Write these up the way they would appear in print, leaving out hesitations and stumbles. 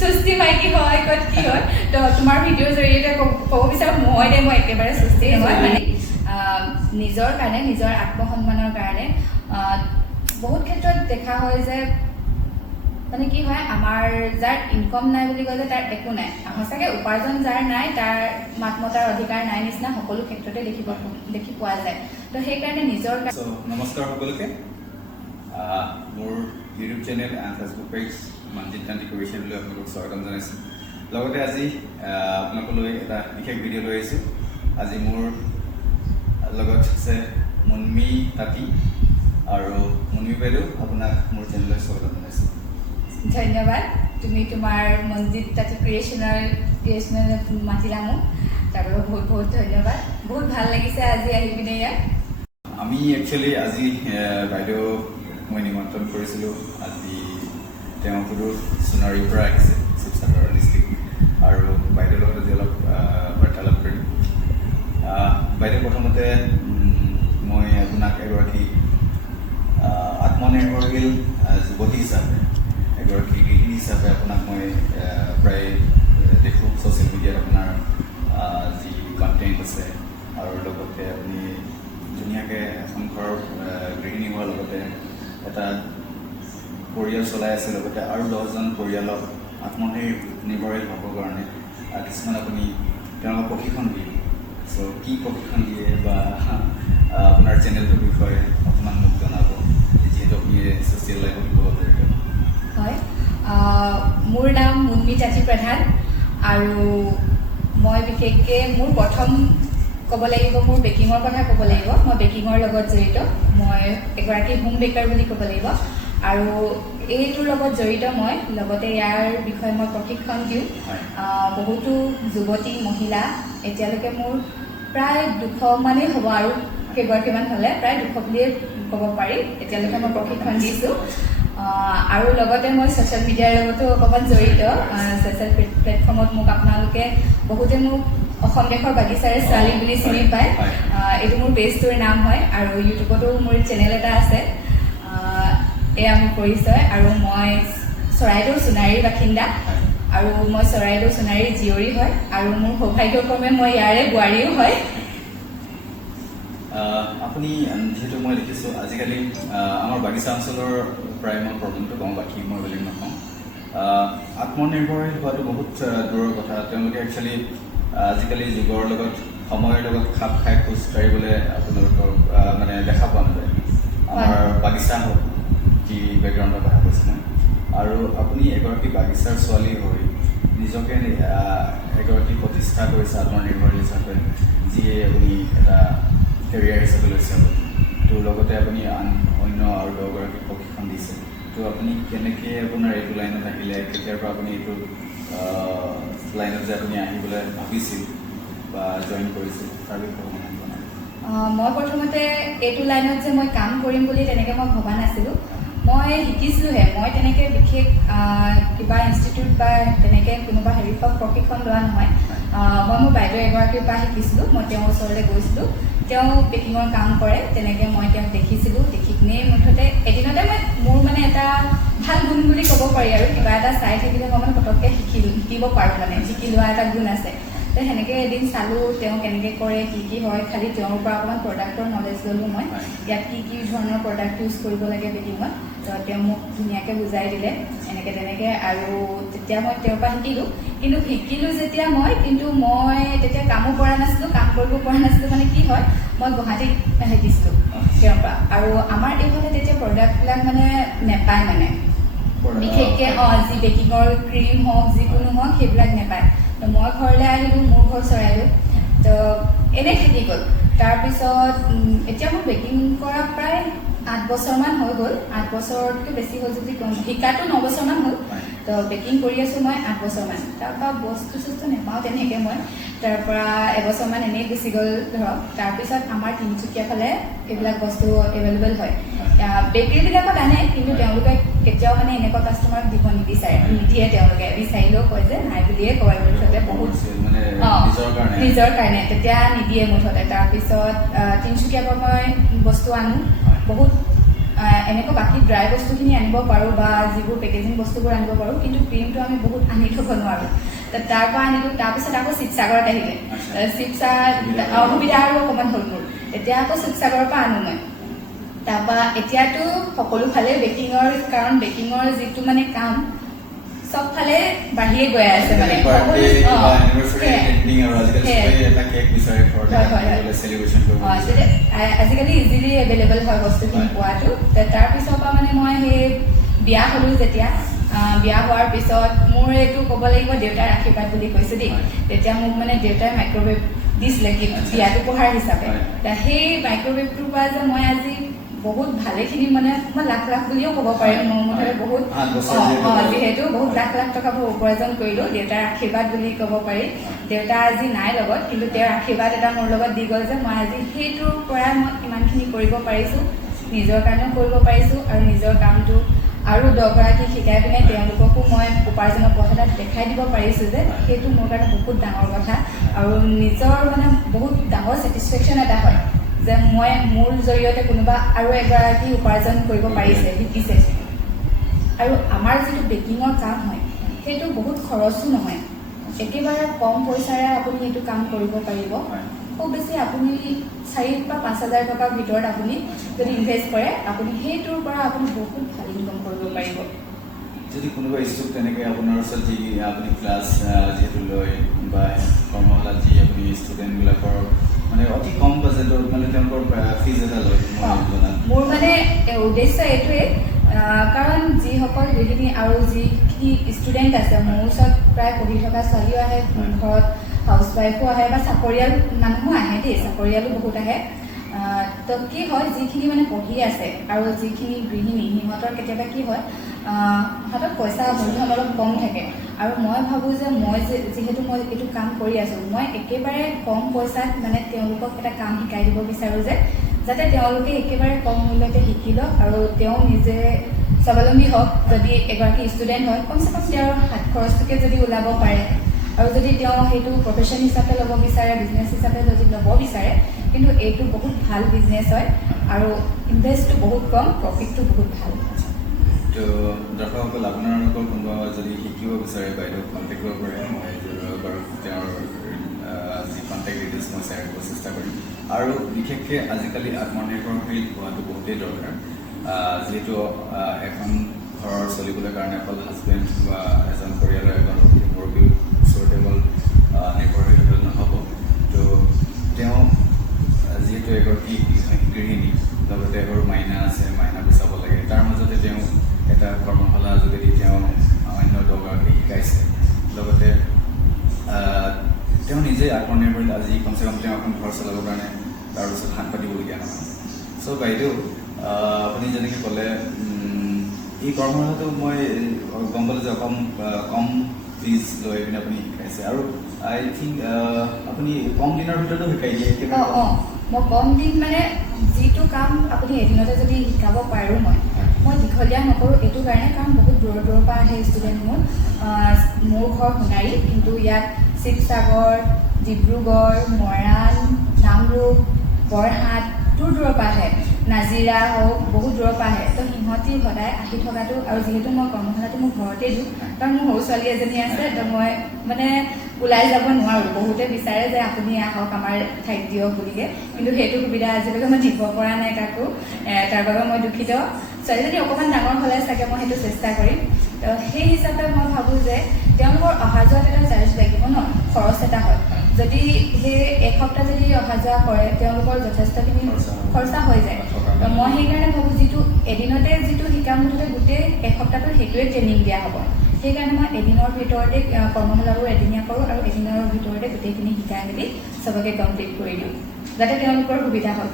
সুস্থি মাইকী হয় ক'ত কি হয় তো তোমাৰ ভিডিঅ'ৰ জৰিয়তে ক'ব বিচাৰোঁ মই একেবাৰে সুস্থি নহয় মানে নিজৰ কাৰণে নিজৰ আত্মসন্মানৰ কাৰণে বহুত ক্ষেত্ৰত দেখা হয় যে মানে কি হয় আমাৰ যাৰ ইনকম নাই বুলি ক'লে তাৰ একো নাই সঁচাকৈ উপাৰ্জন যাৰ নাই তাৰ মাত মতাৰ অধিকাৰ নাই নিচিনা সকলো ক্ষেত্ৰতে দেখি পোৱা যায় তো সেইকাৰণে নিজৰ নমস্কাৰ সকলোকে মোৰ YouTube channel and Facebook page Manjit Kanti কৰিছিলোঁ আপোনালোকক স্বাগতম জনাইছোঁ লগতে আজি আপোনালোকলৈ এটা বিশেষ ভিডিঅ' লৈ আহিছোঁ আজি মোৰ লগত আছে মুনমি তাঁতী আৰু মুনমি বাইদেউ আপোনাক মোৰ চেনেললৈ স্বাগতম জনাইছোঁ ধন্যবাদ তুমি তোমাৰ মনজিত তাঁতী ক্ৰিয়েশ্যনেল মাতিলা মোক তাৰ বাবে বহুত বহুত ধন্যবাদ বহুত ভাল লাগিছে আজি আহি পিনে ইয়াত আমি একচুৱেলি আজি বাইদেউ মই নিমন্ত্ৰণ কৰিছিলোঁ আজি তেওঁ সুদূৰ সোণাৰীৰ পৰা আহিছে শিৱসাগৰ ডিষ্ট্ৰিক্ট আৰু বাইদেউৰ লগত আজি অলপ বাৰ্তালাপ কৰিম বাইদেউ প্ৰথমতে মই আপোনাক এগৰাকী আত্মনিৰ্ভৰশীল যুৱতী হিচাপে এগৰাকী গৃহিণী হিচাপে আপোনাক মই প্ৰায় দেখোঁ ছ'চিয়েল মিডিয়াত আপোনাৰ যি কণ্টেণ্ট আছে আৰু লগতে আপুনি ধুনীয়াকৈ এখন ঘৰৰ গৃহিণী হোৱাৰ লগতে এটা পৰিয়াল চলাই আছে লগতে আৰু 10জন পৰিয়ালক আত্মনিৰ্ভৰশীল হ'বৰ কাৰণে কিছুমান আপুনি তেওঁলোকক প্ৰশিক্ষণ দিয়ে চ' কি প্ৰশিক্ষণ দিয়ে বা আপোনাৰ চেনেলটোৰ বিষয়ে অকণমান মোক জনাব যিহেতু আপুনি ছ'চিয়েল লাইফত ক'ব জড়িত হয় মোৰ নাম মুনমি তাঁতী প্ৰধান আৰু মই বিশেষকৈ মোৰ প্ৰথম ক'ব লাগিব মোৰ বেকিঙৰ কথা ক'ব লাগিব মই বেকিঙৰ লগত জড়িত মই এগৰাকী হোম বেকাৰ বুলি ক'ব লাগিব আৰু এইটোৰ লগত জড়িত মই লগতে ইয়াৰ বিষয়ে মই প্ৰশিক্ষণ দিওঁ বহুতো যুৱতী মহিলা এতিয়ালৈকে মোৰ প্ৰায় 200 মানেই হ'ব আৰু কেইগৰাকীমান হ'লে প্ৰায় 200 বুলিয়ে ক'ব পাৰি এতিয়ালৈকে মই প্ৰশিক্ষণ দিছোঁ আৰু লগতে মই ছ'চিয়েল মিডিয়াৰ লগতো অকণমান জড়িত ছ'চিয়েল প্লেটফৰ্মত মোক আপোনালোকে বহুতে মোক অসম দেশৰ বাগিচাৰে ছোৱালী বুলি চিনি পায় এইটো মোৰ পেজটোৰ নাম হয় আৰু ইউটিউবতো মোৰ চেনেল এটা আছে এয়া মোৰ পৰিচয় আৰু মই চৰাইদেউ সোণাৰীৰ বাসিন্দা আৰু মই চৰাইদেউ সোণাৰীৰ জীয়ৰী হয় আৰু মোৰ সৌভাগ্যক্ৰমে মই ইয়াৰে বোৱাৰীও হয় আপুনি যিহেতু মই দেখিছোঁ আজিকালি আমাৰ বাগিচা অঞ্চলৰ প্ৰায় মই প্ৰব্লেমটো কওঁ বাকী মই বেলেগ নকওঁ আত্মনিৰ্ভৰশীল হোৱাটো বহুত দূৰৰ কথা তেওঁলোকে একচুৱেলি আজিকালি যুগৰ লগত সময়ৰ লগত খাপ খাই খোজ কাঢ়িবলৈ আপোনালোকৰ মানে দেখা পোৱা নাযায় আমাৰ বাগিচা হওক যি বেকগ্ৰাউণ্ডৰ কথা কৈছোঁ মই আৰু আপুনি এগৰাকী বাগিচাৰ ছোৱালী হৈ নিজকে এগৰাকী প্ৰতিষ্ঠা কৰিছে আত্মনিৰ্ভৰশীল হিচাপে যিয়ে আপুনি এটা কেৰিয়াৰ হিচাপে লৈছে তো লগতে আপুনি অন্য আৰু 10গৰাকীক প্ৰশিক্ষণ দিছে তো আপুনি কেনেকৈ আপোনাৰ এইটো লাইনত আহিলে কেতিয়াৰ পৰা আপুনি এইটো লাইনত যে আপুনি আহিবলৈ ভাবিছিল বা জইন কৰিছিল তাৰ বিষয়ে অকণমান জনাব মই প্ৰথমতে এইটো লাইনত যে মই কাম কৰিম বুলি তেনেকৈ মই ভবা নাছিলোঁ মই শিকিছিলোঁহে মই তেনেকৈ বিশেষ কিবা ইনষ্টিটিউট বা তেনেকৈ কোনোবা হেৰিৰ পৰা প্ৰশিক্ষণ লোৱা নহয় মই মোৰ বাইদেউ এগৰাকীৰ পৰা শিকিছিলোঁ মই তেওঁৰ ওচৰলৈ গৈছিলোঁ তেওঁ বেকিঙৰ কাম কৰে তেনেকৈ মই তেওঁক দেখিছিলোঁ দেখি কিনেই মুঠতে এদিনতে মই মোৰ মানে এটা ভাল গুণ বুলি ক'ব পাৰি আৰু কিবা এটা চাই থাকিলে মই মানে পটককৈ শিকিব পাৰোঁ মানে শিকি লোৱা এটা গুণ আছে তো সেনেকৈ এদিন চালোঁ তেওঁ কেনেকৈ কৰে কি হয় খালি তেওঁৰ পৰা অকণমান প্ৰডাক্টৰ নলেজ ল'লোঁ মই ইয়াত কি ধৰণৰ প্ৰডাক্ট ইউজ কৰিব লাগে বেকিঙত তো তেওঁ মোক ধুনীয়াকৈ বুজাই দিলে এনেকৈ তেনেকৈ আৰু তেতিয়া মই তেওঁৰ পৰা কিন্তু শিকিলোঁ যেতিয়া কিন্তু মই তেতিয়া কামো কৰা নাছিলোঁ কাম কৰিব পৰা নাছিলোঁ মানে কি হয় মই গুৱাহাটীত শিকিছিলোঁ তেওঁৰ পৰা আৰু আমাৰ এইফালে তেতিয়া প্ৰডাক্টবিলাক মানে নেপায় মানে বিশেষকৈ যি বেকিঙৰ ক্ৰীম হওক যিকোনো হওক সেইবিলাক নেপায় তো মই ঘৰলৈ আহিলোঁ মোৰ ঘৰ চৰাইদেউ তো এনেই থাকি গ'ল তাৰপিছত এতিয়া মোৰ বেকিং কৰা প্ৰায় 8 বছৰমান হৈ গ'ল 8 বছৰতকৈ বেছি হ'ল যদি কওঁ শিকাটো 9 বছৰমান হ'ল তো বেকিং কৰি আছোঁ মই 8 বছৰমান তাৰপৰা বস্তু নেপাওঁ তেনেকৈ মই তাৰপৰা এবছৰমান এনেই গুচি গ'ল ধৰক তাৰপিছত আমাৰ তিনিচুকীয়া ফালে এইবিলাক বস্তু এভেইলেবল হয় বেকাৰীবিলাকত আনে কিন্তু তেওঁলোকে কেতিয়াও মানে এনেকুৱা কাষ্টমাৰক দিব নিদিয়ে তেওঁলোকে বিচাৰিলেও কয় যে নাই বুলিয়ে কয় মুঠতে বহুত নিজৰ কাৰণে তেতিয়া নিদিয়ে মুঠতে তাৰপিছত তিনিচুকীয়াৰ পৰা মই বস্তু আনো বহুত এনেকুৱা বাকী ড্ৰাই বস্তুখিনি আনিব পাৰোঁ বা যিবোৰ পেকেজিং বস্তুবোৰ আনিব পাৰোঁ, কিন্তু ক্ৰীমটো আমি বহুত আনি থ'ব নোৱাৰোঁ। তাৰ পৰা আনিলোঁ, তাৰপিছত আকৌ শিৱসাগৰত আহিলে, শিৱসাগৰ অসুবিধা আৰু অকণমান হ'ল মোৰ, এতিয়া আকৌ শিৱসাগৰৰ পৰা আনো মই। তাৰপৰা এতিয়াতো সকলো ফালে বেকিঙৰ, কাৰণ বেকিঙৰ যিটো মানে কাম চবফালে বাঢ়িয়ে গৈ আছে মানে আজিকালি ইজিলি এভেইলেবল হয় বস্তুখিনি পোৱাটো। তাৰপিছৰ পৰা মানে মই সেই বিয়া হ'লোঁ যেতিয়া, বিয়া হোৱাৰ পিছত মোৰ এইটো ক'ব লাগিব দেউতাৰ আশীৰ্বাদ বুলি কৈছে দেই। তেতিয়া মোক মানে দেউতাই মাইক্ৰৱেভ দিছিলে বিয়াত উপহাৰ হিচাপে। সেই মাইক্ৰৱেভটোৰ পৰা যে মই আজি বহুত ভালেখিনি মানে মই লাখ লাখ বুলিও ক'ব পাৰিম, মোৰ মুঠতে বহুত যিহেতু বহুত লাখ লাখ টকা উপাৰ্জন কৰিলোঁ দেউতাৰ আশীৰ্বাদ বুলি ক'ব পাৰি। দেউতা আজি নাই লগত, কিন্তু তেওঁৰ আশীৰ্বাদ এটা মোৰ লগত দি গ'ল যে মই আজি সেইটোৰ পৰাই মই ইমানখিনি কৰিব পাৰিছোঁ, নিজৰ কাৰণেও কৰিব পাৰিছোঁ আৰু নিজৰ কামটো আৰু 10গৰাকীক শিকাই পিনে তেওঁলোককো মই উপাৰ্জনৰ পথ এটা দেখাই দিব পাৰিছোঁ যে সেইটো মোৰ কাৰণে বহুত ডাঙৰ কথা আৰু নিজৰ মানে বহুত ডাঙৰ ছেটিছফেকশ্যন এটা হয় যে মই মোৰ জৰিয়তে কোনোবা আৰু এগৰাকী উপাৰ্জন কৰিব পাৰিছে, শিকিছে। আৰু আমাৰ যিটো বেকিঙৰ কাম হয় সেইটো বহুত খৰচো নহয়, একেবাৰে কম পইচাৰে আপুনি এইটো কাম কৰিব পাৰিব। খুব বেছি আপুনি 4 বা 5 হাজাৰ টকাৰ ভিতৰত আপুনি যদি ইনভেষ্ট কৰে আপুনি সেইটোৰ পৰা আপুনি বহুত ভাল ইনকম কৰিব পাৰিব। যদি কোনোবা ইচ্ছুক তেনেকৈ আপোনাৰ ওচৰত যি আপুনি ক্লাছ যিহেতু লয় বা কৰ্মশালাত যি আপুনি ষ্টুডেণ্টবিলাকৰ মানে অতি কম বাজেটত মানে তেওঁলোকৰ ফিজ এটা লয়, মোৰ মানে উদ্দেশ্য এইটোৱে, কাৰণ যিসকল গৃহিণী আৰু যিখিনি ষ্টুডেণ্ট আছে মোৰ ওচৰত প্ৰায় পঢ়ি থকা ছোৱালীও আহে, ঘৰত হাউচৱাইফো আহে বা চাকৰিয়াল মানুহো আহে দেই, চাকৰিয়ালো বহুত আহে। তো কি হয় যিখিনি মানে পঢ়ি আছে আৰু যিখিনি গৃহিণী সিহঁতৰ কেতিয়াবা কি হয় হাতত পইচা মূলধন অলপ কম থাকে আৰু মই ভাবোঁ যে মই যিহেতু মই এইটো কাম কৰি আছোঁ, মই একেবাৰে কম পইচাত মানে তেওঁলোকক এটা কাম শিকাই দিব বিচাৰোঁ যে যাতে তেওঁলোকে একেবাৰে কম মূল্যতে শিকি লওক আৰু তেওঁ নিজে স্বাৱলম্বী হওক। যদি এগৰাকী ষ্টুডেণ্ট হয় কমচে কম তেওঁৰ হাত খৰচটোকে যদি ওলাব পাৰে আৰু যদি তেওঁ সেইটো প্ৰফেশ্যন হিচাপে ল'ব বিচাৰে, বিজনেছ হিচাপে যদি ল'ব বিচাৰে, কিন্তু এইটো বহুত ভাল বিজনেছ হয় আৰু ইনভেষ্টটো বহুত কম, প্ৰফিটটো বহুত ভাল। তো দৰ্শকসকল আপোনালোকৰ কোনোবা যদি শিকিব বিচাৰে বাইদেউক কণ্টেক্ট কৰিব পাৰে, মই বাৰু তেওঁৰ যি কণ্টেক্ট ডিটেইলছ মই শ্বেয়াৰ কৰিব চেষ্টা কৰিম। আৰু বিশেষকৈ আজিকালি আত্মনিৰ্ভৰশীল হোৱাটো বহুতেই দৰকাৰ, যিহেতু এখন ঘৰৰ চলিবলৈ কাৰণে অকল হাজবেণ্ড বা এজন পৰিয়ালৰ এজন মুৰব্বী ওচৰতে অকল নিৰ্ভৰশীল হ'লে নহ'ব। তো তেওঁ যিহেতু এগৰাকী গৃহিণী, লগতে এগৰাকী মাইনা আছে, মাইনাকো চাব লাগে, তাৰ মাজতে তেওঁ এটা কৰ্মশালা যোগেদি তেওঁ অন্য 10গৰাকীক শিকাইছে, লগতে তেওঁ নিজে আত্মনিৰ্ভৰশীল। আজি কমচে কম তেওঁ এখন ঘৰ চলাবৰ কাৰণে তাৰ পিছত হাত পাতিবলগীয়া নহয়। চ' বাইদেউ আপুনি যেনেকৈ ক'লে এই কৰ্মশালাটো মই গম পালোঁ যে কম ফিজ লৈ পিনে আপুনি শিকাইছে আৰু আই থিংক আপুনি কম দিনৰ ভিতৰতো শিকাই দিয়ে। মই কম দিন মানে যিটো কাম আপুনি এদিনতে যদি শিকাব পাৰোঁ মই দীঘলীয়া নকৰোঁ এইটো কাৰণে, কাৰণ বহুত দূৰৰ পৰা আহে ষ্টুডেণ্ট মোৰ ঘৰ সোণাৰী, কিন্তু ইয়াত শিৱসাগৰ, ডিব্ৰুগড়, মৰাণ, নামৰূপ, বৰহাট দূৰৰ পৰা আহে, নাজিৰা হওক বহুত দূৰৰ পৰা আহে। তো সিহঁতি সদায় আহি থকাটো, আৰু যিহেতু মই কৰ্মশালাটো মোৰ ঘৰতে দিওঁ, কাৰণ মোৰ সৰু ছোৱালী এজনী আছে, তো মই মানে ওলাই যাব নোৱাৰোঁ। বহুতে বিচাৰে যে আপুনি আহক আমাৰ ঠাইত দিয়ক বুলিকে, কিন্তু সেইটো সুবিধা আজিলৈকে মই দিব পৰা নাই কাকো, তাৰ বাবে মই দুখিত। ছোৱালীজনী অকণমান ডাঙৰ হ'লে চাগে মই সেইটো চেষ্টা কৰিম। তো সেই হিচাপে মই ভাবোঁ যে তেওঁলোকৰ অহা যোৱাত এটা চাৰ্জ লাগিব ন, খৰচ এটা হয়। যদি সেই এসপ্তাহ যদি অহা যোৱা কৰে তেওঁলোকৰ যথেষ্টখিনি খৰচা হৈ যায়। তো মই সেইকাৰণে ভাবোঁ যিটো এদিনতে যিটো শিকাম মুঠতে গোটেই এসপ্তাহটো সেইটোৱে ট্ৰেইনিং দিয়া হ'ব। সেইকাৰণে মই এদিনৰ ভিতৰতে কৰ্মশালাবোৰ এদিনীয়া কৰোঁ আৰু এদিনৰ ভিতৰতে গোটেইখিনি শিকাই মেলি চবকে কমপ্লিট কৰি দিওঁ, যাতে তেওঁলোকৰ সুবিধা হয়।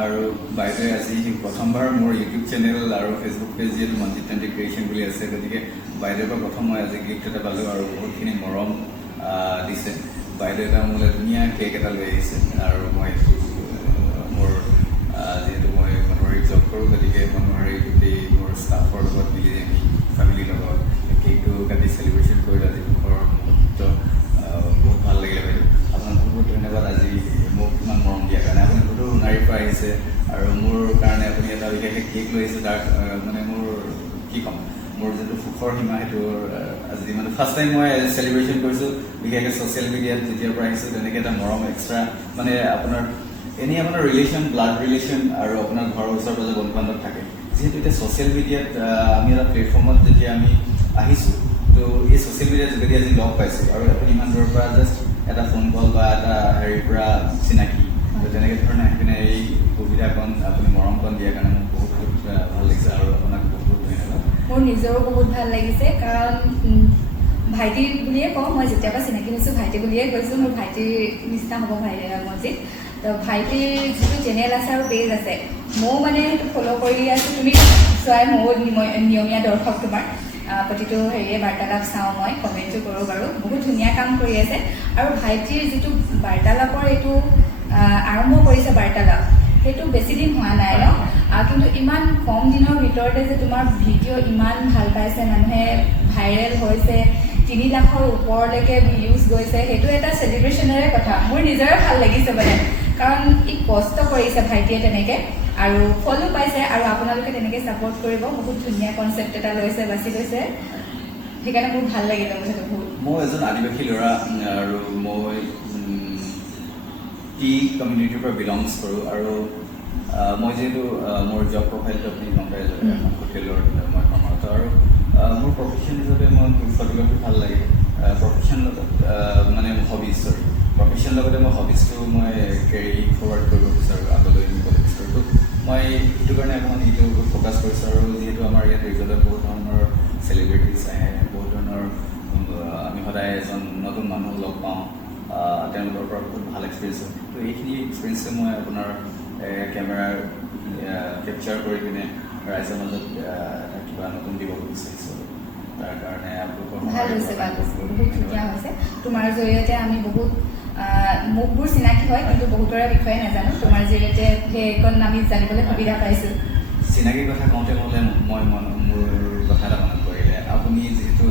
আৰু বাইদেৱে আজি প্ৰথমবাৰ মোৰ ইউটিউব চেনেল আৰু ফেচবুক পেজ যিহেতু মঞ্জিত তান্ত্ৰী ক্ৰিয়েশ্যন বুলি আছে, গতিকে বাইদেউৰ পৰা প্ৰথম মই আজি গিফ্ট এটা পালোঁ আৰু বহুতখিনি মৰম দিছে। বাইদেউ এটা মোলৈ ধুনীয়া কেক এটা লৈ আহিছে আৰু মই মোৰ যিহেতু মই মনোহাৰীত জব কৰোঁ, গতিকে মনোহাৰী গোটেই মোৰ ষ্টাফৰ লগত মিলি আমি ফেমিলিৰ লগত কেকটো কাটি চেলিব্ৰেশ্যন কৰিলোঁ। আজি মুখৰ মুহূৰ্ত বহুত ভাল লাগিলে বাইদেউ, আপোনাক বহুত বহুত ধন্যবাদ আজি মোক ইমান মৰম দিয়াৰ কাৰণে। আপুনি বহুতো সোণাৰীৰ পৰা আহিছে আৰু মোৰ কাৰণে আপুনি এটা বিশেষকৈ কেক লৈ আহিছে। সীমা সেইটোৰ আজি মানে ফাৰ্ষ্ট টাইম মই চেলিব্ৰেশ্যন কৰিছোঁ বিশেষকৈ ছ'চিয়েল মিডিয়াত যেতিয়াৰ পৰা আহিছোঁ তেনেকৈ এটা মৰম এক্সট্ৰা মানে আপোনাৰ এনেই আপোনাৰ ৰিলেশ্যন ব্লাড ৰিলেশ্যন আৰু আপোনাৰ ঘৰৰ ওচৰ পাজৰ বন্ধু বান্ধৱ থাকে যিহেতু এতিয়া ছ'চিয়েল মিডিয়াত আমি এটা প্লেটফৰ্মত যেতিয়া আমি আহিছোঁ তো এই ছ'চিয়েল মিডিয়াৰ যোগেদি আজি লগ পাইছোঁ আৰু আপুনি ইমান দূৰৰ পৰা জাষ্ট এটা ফোন কল বা এটা হেৰিৰ পৰা চিনাকি তেনেকৈ ধৰণে আহি পিনে এই সুবিধাকণ আপুনি মৰমকণ দিয়াৰ কাৰণে মোক বহুত বহুত ভাল লাগিছে আৰু আপোনাক বহুত বহুত ধন্যবাদ মোৰ নিজৰো বহুত ভাল লাগিছে কাৰণ ভাইটি বুলিয়ে কওঁ মই যেতিয়াৰ পৰা চিনাকি হৈছোঁ ভাইটি বুলিয়ে কৈছোঁ মোৰ ভাইটিৰ নিচিনা হ'ব মজিত তো ভাইটিৰ যিটো চেনেল আছে আৰু পেজ আছে ময়ো মানে সেইটো ফ'ল' কৰি আছোঁ তুমি চোৱাই ময়ো নিয়মীয়া দৰ্শক তোমাৰ প্ৰতিটো হেৰিয়ে বাৰ্তালাপ চাওঁ মই কমেণ্টো কৰোঁ বাৰু বহুত ধুনীয়া কাম কৰি আছে আৰু ভাইটিৰ যিটো বাৰ্তালাপৰ এইটো আৰম্ভ কৰিছে বাৰ্তালাপ সেইটো বেছি দিন হোৱা নাই ন কিন্তু ইমান কম দিনৰ ভিতৰতে যে তোমাৰ ভিডিঅ' ইমান ভাল পাইছে মানুহে ভাইৰেল হৈছে 3 লাখৰ ওপৰলৈকে ভিউজ গৈছে সেইটো এটা চেলিব্ৰেশ্যনৰে কথা মোৰ নিজৰে ভাল লাগিছে মানে কাৰণ ই কষ্ট কৰিছে ভাইটিয়ে তেনেকৈ আৰু ফলো পাইছে আৰু আপোনালোকে তেনেকৈ ছাপোৰ্ট কৰিব বহুত ধুনীয়া কনচেপ্ট এটা লৈছে বাছি লৈছে সেইকাৰণে মোৰ ভাল লাগিলে সেইটো বহুত মই এজন আদিবাসী ল'ৰা আৰু মই টি কমিউনিটিৰ পৰা বিলংছ কৰোঁ আৰু মই যিহেতু মোৰ জব প্ৰফাইলটো আপুনি গম পাই যাব এখন হোটেলৰ মই কৰ্মৰত আৰু মোৰ প্ৰফেশ্যন হিচাপে মই ফটোগ্ৰাফী ভাল লাগে প্ৰফেশ্যন লগত মানে হবিজ চৰি প্ৰফেশ্যন লগতে মই হবিজটো মই কেৰি ফৰৱাৰ্ড কৰিব বিচাৰোঁ আগলৈ নিবলৈ বিচাৰোঁ তো মই সেইটো কাৰণে অকণমান এইটো ফ'কাছ কৰিছোঁ আৰু যিহেতু আমাৰ ইয়াত ৰিজৰ্টত বহুত ধৰণৰ চেলিব্ৰিটিজ আহে বহুত ধৰণৰ আমি সদায় এজন নতুন মানুহ লগ পাওঁ তেওঁলোকৰ পৰা বহুত ভাল এক্সপিৰিয়েঞ্চ হয় তো এইখিনি এক্সপিৰিয়েঞ্চে মই আপোনাৰ কেমেৰাৰ কেপচাৰ কৰি পিনে ৰাইজৰ মাজত কিবা নতুন দিব বিচাৰিছোঁ তাৰ কাৰণে আপোনালোকৰ ভাল হৈছে বহুত ধুনীয়া হৈছে তোমাৰ জৰিয়তে আমি বহুত মুখবোৰ চিনাকি হয় কিন্তু বহুতৰে বিষয়ে নাজানো তোমাৰ জৰিয়তে সেইকণ আমি জানিবলৈ সুবিধা পাইছোঁ চিনাকিৰ কথা কওঁতে ক'লে মই মোৰ কথা এটা মনত পৰিলে আপুনি যিহেতু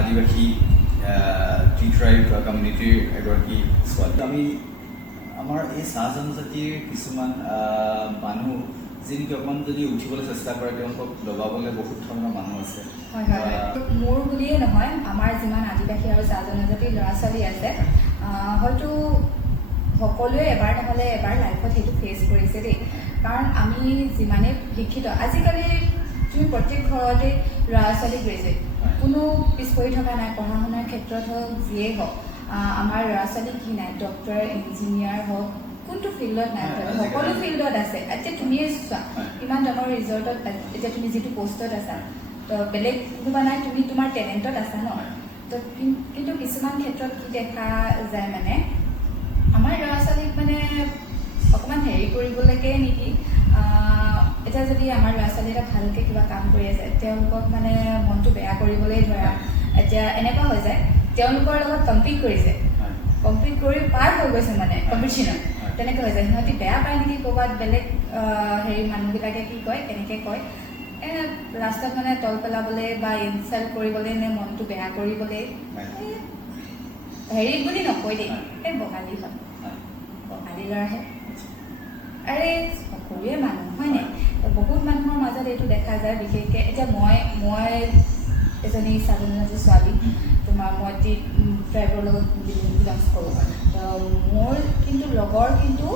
আদিবাসী টি ট্ৰাইব কমিউনিটিৰ এগৰাকী ছোৱালী আমি আমাৰ এই চাহ জনজাতিৰ কিছুমান মানুহ যি নেকি অকণমান যদি উঠিবলৈ চেষ্টা কৰে তেওঁলোকক দবাবলৈ বহুত ধৰণৰ মানুহ আছে হয় হয় মোৰ বুলিয়ে নহয় আমাৰ যিমান আদিবাসী আৰু চাহ জনজাতিৰ ল'ৰা ছোৱালী আছে হয়তো সকলোৱে এবাৰ নহ'লে এবাৰ লাইফত সেইটো ফেচ কৰিছে দেই কাৰণ আমি যিমানেই শিক্ষিত আজিকালি তুমি প্ৰত্যেক ঘৰতে ল'ৰা ছোৱালী গ্ৰেজুৱেট কোনো পিছ পৰি থকা নাই পঢ়া শুনাৰ ক্ষেত্ৰত হওক যিয়েই হওক আমাৰ ল'ৰা ছোৱালী কি নাই ডক্টৰ ইঞ্জিনিয়াৰ হওক কোনটো ফিল্ডত নাই সকলো ফিল্ডত আছে এতিয়া তুমিয়ে চোৱা ইমান ডাঙৰ ৰিজৰ্টত এতিয়া তুমি যিটো পষ্টত আছা তো বেলেগ কোনোবা নাই তুমি তোমাৰ টেলেণ্টত আছা ন তো কিন্তু কিছুমান ক্ষেত্ৰত কি দেখা যায় মানে আমাৰ ল'ৰা ছোৱালীক মানে অকণমান হেৰি কৰিবলৈকে নেকি এতিয়া যদি আমাৰ ল'ৰা ছোৱালী এটা ভালকৈ কিবা কাম কৰি আছে তেওঁলোকক মানে মনটো বেয়া কৰিবলৈ ধৰা এতিয়া এনেকুৱা হৈ যায় তেওঁলোকৰ লগত কম্পিট কৰিছে কম্পিট কৰি পাৰ হৈ গৈছে মানে কম্পিটিশ্যনত তেনেকৈ হৈ যায় সিহঁতি বেয়া পায় নেকি ক'ৰবাত বেলেগ হেৰি মানুহবিলাকে কি কয় এনেকৈ কয় ৰাস্তাত মানে তল পেলাবলৈ বা ইনচাল্ট কৰিবলৈ নে মনটো বেয়া কৰিবলৈ হেৰি বুলি নকয় দেই এই বঙালী হয় বঙালী ল'ৰাহে আৰে সকলোৱে মানুহ হয়নে বহুত মানুহৰ মাজত এইটো দেখা যায় বিশেষকৈ এতিয়া মই এজনী চাদনজী ছোৱালী তোমাৰ মই টি ট্ৰাইবৰ লগত বিলংছ কৰোঁ মোৰ কিন্তু লগৰ কিন্তু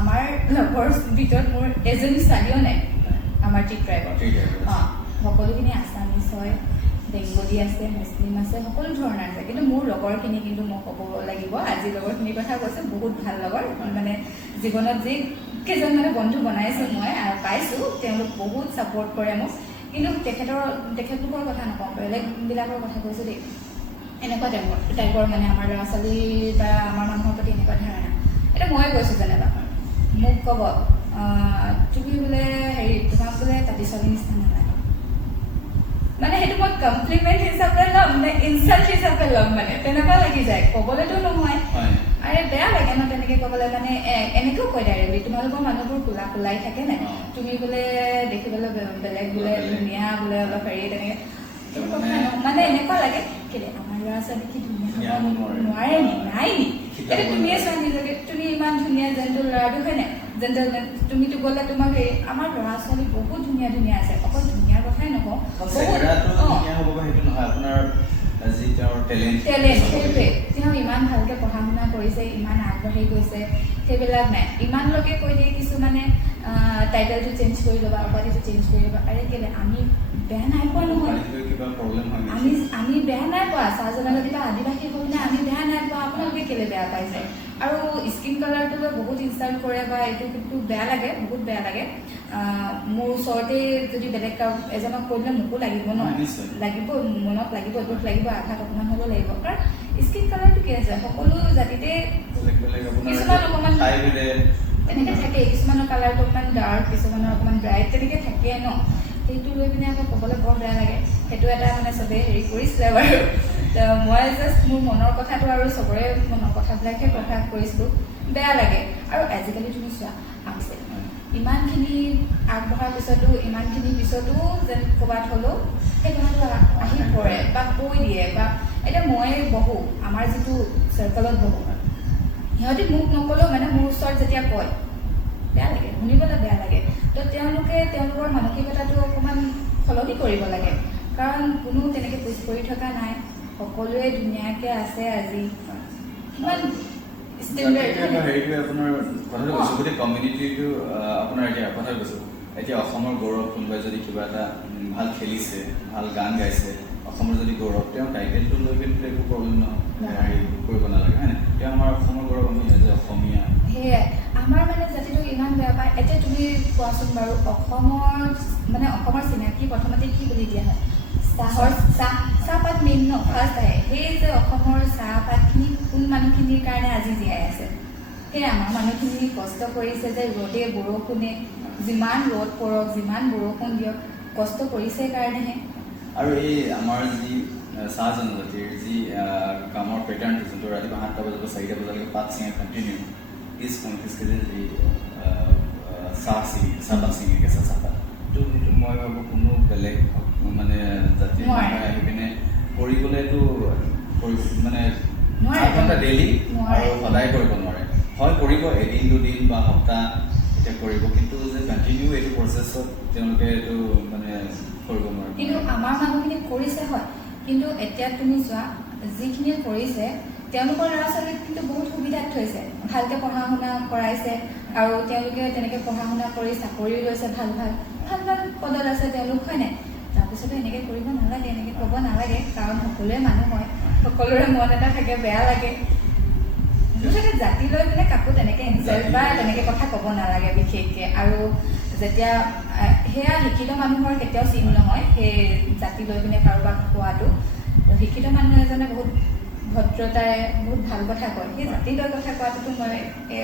আমাৰ লগৰ ভিতৰত মোৰ এজনী ছোৱালীও নাই আমাৰ টি ট্ৰাইবৰ সকলোখিনি আছামিজ হয় বেংগলী আছে মুছলিম আছে সকলো ধৰণৰ আছে কিন্তু মোৰ লগৰখিনি কিন্তু মই ক'ব লাগিব আজিৰ লগৰখিনিৰ কথা কৈছোঁ বহুত ভাল লগৰ মানে জীৱনত যি কেইজন মানে বন্ধু বনাইছোঁ মই আৰু পাইছোঁ তেওঁলোক বহুত ছাপোৰ্ট কৰে মোক কিন্তু তেখেতলোকৰ কথা নকওঁ বেলেগবিলাকৰ কথা কৈছোঁ দেই এনেকুৱা টাইপৰ মানে আমাৰ ল'ৰা ছোৱালী বা আমাৰ মানুহৰ প্ৰতি এনেকুৱা ধাৰণা এতিয়া ময়ে কৈছোঁ যেনিবা মোক ক'ব তুমি বোলে হেৰি তোমাক বোলে তাঁতি ছোৱালী নিচিনা নালাগে মানে সেইটো মই কমপ্লিমেণ্ট হিচাপে ল'ম নে ইনচাল্ট হিচাপে ল'ম মানে তেনেকুৱা লাগি যায় ক'বলৈতো নহয় আৰে বেয়া লাগে ন তেনেকৈ ক'বলৈ মানে এনেকৈও কয় ডাইৰেক্টলি তোমালোকৰ মানুহবোৰ কোলাই থাকে নাই তুমি বোলে দেখিবলৈ বেলেগ বোলে ধুনীয়া বোলে অলপ হেৰি তেনেকৈ মানে এনেকুৱা লাগে কেলে আমাৰ ল'ৰা ছোৱালী কি ধুনীয়া হ'ব নোৱাৰে নি নাই নি এতিয়া তুমিয়ে চোৱা নিজকে তুমি ইমান ধুনীয়া জন্তু ল'ৰাটো হয়নে জেণ্টেলমেন তুমিতো গ'লে তোমাক আমাৰ ল'ৰা ছোৱালী বহুত ধুনীয়া ধুনীয়া আছে অকল ধুনীয়াৰ কথাই নকওঁ সেইটোৱে তেওঁ ইমান ভালকৈ পঢ়া শুনা কৰিছে ইমান আগবাঢ়ি গৈছে সেইবিলাক নাই ইমান লোকে কৈ দিয়ে কিছুমানে টাইটেলটো চেঞ্জ কৰি ল'বা উপাধিটো চেঞ্জ কৰি ল'বা আৰে কেলে আমি বেয়া নাই পোৱা নহয় আমি বেয়া নাই পোৱা চাহ জনজাতি বা আদিবাসী হৈ পিনে আমি বেয়া নাই পোৱা আপোনালোকে কেলে বেয়া পাইছে আৰু স্কিন কালাৰটো বহুত ইনচাল্ট কৰে বা এইটো কিন্তু বেয়া লাগে বহুত বেয়া লাগে মোৰ ওচৰতে যদি বেলেগ এজনক কৈ দিলে মোকো লাগিব ন লাগিব মনত লাগিব দুখ লাগিব আঘাত অকণমান হ'লেও লাগিব কাৰণ স্কিন কালাৰটো কি আছে সকলো জাতিতে কিছুমান অকণমান তেনেকৈ থাকে কিছুমানৰ কালাৰটো অকণমান ডাৰ্ক কিছুমানৰ অকণমান ব্ৰাইট তেনেকৈ থাকে ন সেইটো লৈ পিনে আকৌ ক'বলৈ বৰ বেয়া লাগে সেইটো এটা মানে চবেই হেৰি কৰিছিলে বাৰু মই জাষ্ট মোৰ মনৰ কথাটো আৰু চবৰে মনৰ কথাবিলাকে প্ৰকাশ কৰিছিলোঁ বেয়া লাগে আৰু আজিকালি তুমি চোৱা আছে ইমানখিনি আগবঢ়াৰ পিছতো ইমানখিনি পিছতো যেন ক'ৰবাত হ'লেও সেই কথাটো আহি পৰে বা কৈ দিয়ে বা এতিয়া মই বহোঁ আমাৰ যিটো চাৰ্কলত বহোঁ সিহঁতি মোক নক'লেও মানে মোৰ ওচৰত যেতিয়া কয় বেয়া লাগে শুনিবলৈ বেয়া লাগে তো তেওঁলোকে তেওঁলোকৰ মানসিকতাটো অকণমান সলনি কৰিব লাগে কাৰণ কোনো তেনেকৈ পিছ পৰি থকা নাই সকলোৱে ধুনীয়াকৈ আছে আজি কিমান এতিয়া অসমৰ গৌৰৱ কোনোবাই যদি কিবা এটা ভাল খেলিছে ভাল গান গাইছে অসমৰ যদি গৌৰৱ তেওঁ টাইটেলটো লৈ কিন্তু একো প্ৰব্লেম নহয় কৰিব নালাগে হয় নাই তেওঁ আমাৰ অসমৰ গৌৰৱ আমি যে অসমীয়া সেয়াই আমাৰ মানে জাতিটোক ইমান বেয়া পায় এতিয়া তুমি কোৱাচোন বাৰু অসমৰ চিনাকি প্ৰথমতে কি বুলি দিয়া হয় চাহপাত মেইন ন ফাৰ্ষ্ট আহে সেই যে অসমৰ চাহপাতখিনি কোন মানুহখিনিৰ কাৰণে আজি জীয়াই আছে সেই আমাৰ মানুহখিনি কষ্ট কৰিছে যে ৰ'দে বৰষুণে যিমান ৰ'দ পৰক যিমান বৰষুণ দিয়ক কষ্ট কৰিছে কাৰণেহে আৰু এই আমাৰ যি চাহ জনজাতিৰ যি কামৰ পেটাৰ্ণটো যোনটো ৰাতিপুৱা 7টা বজাৰ পৰা 4টা বজালৈকে পাত ছিঙা কণ্টিনিউ 30-35 কেজি যি চাহপাত ছিঙে কেঁচা চাহপাত সেইটো মই ভাবোঁ কোনো বেলেগ মানে জাতিৰ মানুহে আহি পিনে কৰিবলৈতো মানে 8 ঘণ্টা ডেইলি আৰু সদায় কৰিব নোৱাৰে হয় কৰিব এদিন দুদিন বা সপ্তাহ এতিয়া কৰিব কিন্তু যে কণ্টিনিউ এইটো প্ৰচেছত তেওঁলোকে এইটো মানে কৰিব নোৱাৰে কিন্তু আমাৰ মানুহখিনি কৰিছে হয় কিন্তু এতিয়া তুমি চোৱা যিখিনিয়ে কৰিছে তেওঁলোকৰ ল'ৰা ছোৱালীক কিন্তু বহুত সুবিধাত থৈছে ভালকৈ পঢ়া শুনা কৰাইছে আৰু তেওঁলোকে তেনেকৈ পঢ়া শুনা কৰি চাকৰিও লৈছে ভাল ভাল পদত আছে তেওঁলোক হয় নাই তাৰপিছতো এনেকৈ কৰিব নালাগে এনেকৈ ক'ব নালাগে কাৰণ সকলোৱে মানুহ হয় সকলোৰে মন এটা থাকে বেয়া লাগে মুঠতে জাতি লৈ পিনে কাকো তেনেকৈ ইনচাল্ট বা তেনেকৈ কথা ক'ব নালাগে বিশেষকৈ আৰু যেতিয়া সেয়া শিক্ষিত মানুহৰ কেতিয়াও চিন নহয় সেই জাতি লৈ পিনে কাৰোবাক কোৱাটো শিক্ষিত মানুহ এজনে বহুত ভদ্ৰতাৰে বহুত ভাল কথা কয় সেই জাতি লৈ কথা কোৱাটোতো মই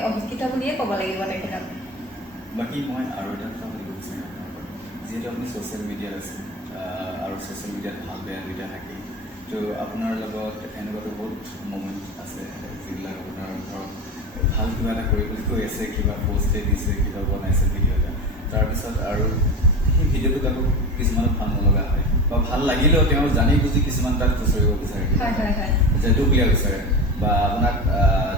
অশিক্ষিত বুলিয়ে ক'ব লাগিব তেখেতক বাকী মই আৰু এটা কথা সুধিব বিচাৰিম যিহেতু আপুনি ছ'চিয়েল মিডিয়াত আছে আৰু ছ'চিয়েল মিডিয়াত ভাল বেয়া দুইটা থাকেই তো আপোনাৰ লগত এনেকুৱাতো বহুত মমেণ্ট আছে যিবিলাক আপোনাৰ ধৰক ভাল কিবা এটা কৰিবলৈ কৈ আছে কিবা পষ্টে দিছে কিবা বনাইছে ভিডিঅ' এটা তাৰপিছত আৰু সেই ভিডিঅ'টোত আকৌ কিছুমানত ভাল নলগা হয় বা ভাল লাগিলেও তেওঁ জানি বুজি কিছুমান তাত খুচৰিব বিচাৰে যে দুখ উলিয়াব বিচাৰে বা আপোনাক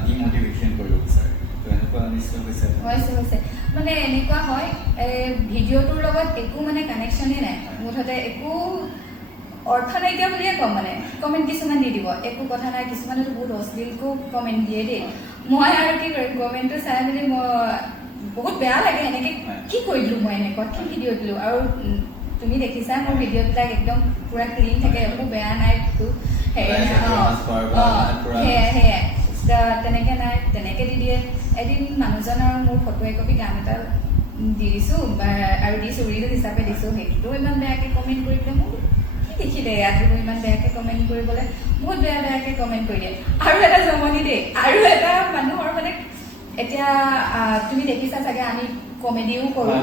ডিমটিভেশ্যন কৰিব বিচাৰে তো এনেকুৱা নিশ্চয় হৈছে মানে এনেকুৱা হয় ভিডিঅ'টোৰ লগত একো মানে কানেকশ্যনেই নাই মুঠতে একো অৰ্থ নাইকিয়া বুলিয়ে ক'ম মানে কমেণ্ট কিছুমান দি দিব একো কথা নাই কিছুমানেতো বহুত অশ্লীলকো কমেণ্ট দিয়ে দেই মই আৰু কি কৰিম কমেণ্টটো চাই মেলি মই বহুত বেয়া লাগে এনেকৈ কি কৰি দিলোঁ মই এনেকুৱা কি ভিডিঅ' দিলোঁ আৰু তুমি দেখিছা মোৰ ভিডিঅ'বিলাক একদম পুৰা ক্লিন থাকে একো বেয়া নাই সেয়াই তেনেকৈ নাই তেনেকৈ দি দিয়ে এদিন মানুহজন আৰু মোৰ ফটো একপি গান এটা দি দিছোঁ আৰু দিছোঁ ৰিল হিচাপে দিছোঁ সেইটোতো ইমান বেয়াকৈ কমেণ্ট কৰি দিলে মোক কি দেখিলে ইয়াত ইমান বেয়াকৈ কমেণ্ট কৰিবলৈ বহুত বেয়াকৈ কমেণ্ট কৰি দিয়ে আৰু এটা জমনি দেই আৰু এটা মানুহৰ মানে এতিয়া তুমি দেখিছা চাগে আমি কমেডিও কৰোঁ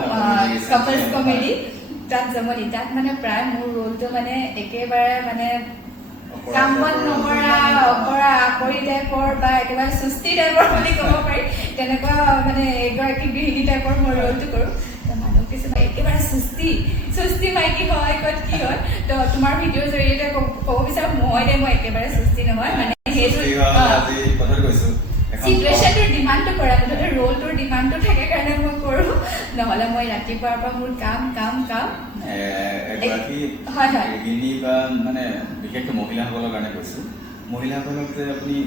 কাপলছ কমেডি তাত জমনি তাত মানে প্ৰায় মোৰ ৰোলটো মানে একেবাৰে মানে কাম বন নকৰা অকৰা আকৰি টাইপৰ বা একেবাৰে সুস্থি টাইপৰ বুলি ক'ব পাৰি তেনেকুৱা মানে এগৰাকী গৃহিণী টাইপৰ মই ৰোলটো কৰোঁ মানুহ কিছুমান একেবাৰে সুস্থি মাইকী হয় ক'ত কি হয় তো তোমাৰ ভিডিঅ'ৰ জৰিয়তে ক'ব বিচাৰোঁ মই একেবাৰে সুস্থি নহয় মানে সেইটো চিটুৱেশ্যনটোৰ ডিমাণ্ডটো কৰা মুঠতে ৰোলটোৰ ডিমাণ্ডটো থাকে কাৰণে মই কৰাৰ পৰা মোৰ কাম কাম কাম এগৰাকী হয় হয় গৃহিণী বা মানে বিশেষকৈ মহিলাসকলৰ কাৰণে কৈছোঁ মহিলাসকলক যে আপুনি